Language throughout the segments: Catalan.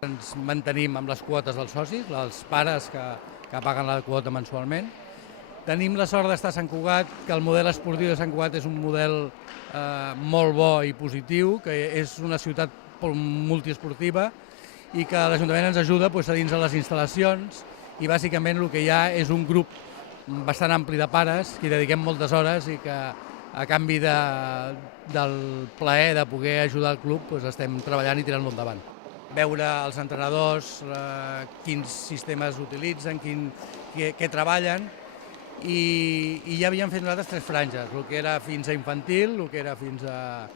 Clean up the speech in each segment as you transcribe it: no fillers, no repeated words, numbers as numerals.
Ens mantenim amb les quotes dels socis, els pares que paguen la quota mensualment. Tenim la sort d'estar a Sant Cugat, que el model esportiu de Sant Cugat és un model molt bo i positiu, que és una ciutat multiesportiva i que l'Ajuntament ens ajuda a dins de les instal·lacions i bàsicament el que hi ha és un grup bastant ampli de pares que hi dediquem moltes hores i que a canvi del plaer de poder ajudar el club estem treballant i tirant-lo endavant. Veure els entrenadors, quins sistemes utilitzen, què treballen, i ja havíem fet nosaltres 3 franges, el que era fins a infantil, el que era fins a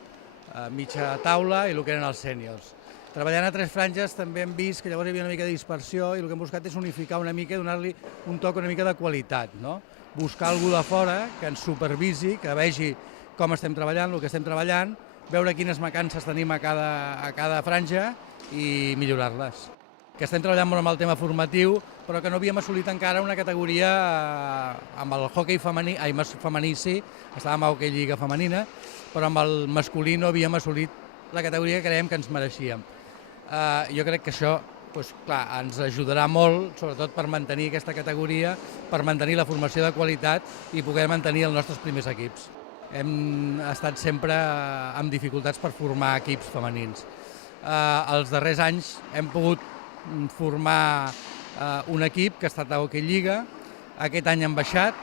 mitja taula i el que eren els sèniors. Treballant a 3 franges també hem vist que llavors hi havia una mica de dispersió i el que hem buscat és unificar una mica i donar-li un toc una mica de qualitat, no? Buscar algú de fora que ens supervisi, que vegi com estem treballant, el que estem treballant, veure quines mancances tenim a cada franja i millorar-les. Que estem treballant molt amb el tema formatiu, però que no havíem assolit encara una categoria amb el hoquei femení sí, estàvem a hoquei lliga femenina, però amb el masculí no havíem assolit la categoria que creiem que ens mereixíem. Jo crec que això ens ajudarà molt, sobretot per mantenir aquesta categoria, per mantenir la formació de qualitat i poder mantenir els nostres primers equips. Hem estat sempre amb dificultats per formar equips femenins. Els darrers anys hem pogut formar un equip que ha estat a Hockey Lliga, aquest any han baixat,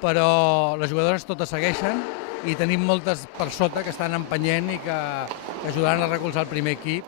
però les jugadores totes segueixen i tenim moltes per sota que estan empenyent i que ajudaran a recolzar el primer equip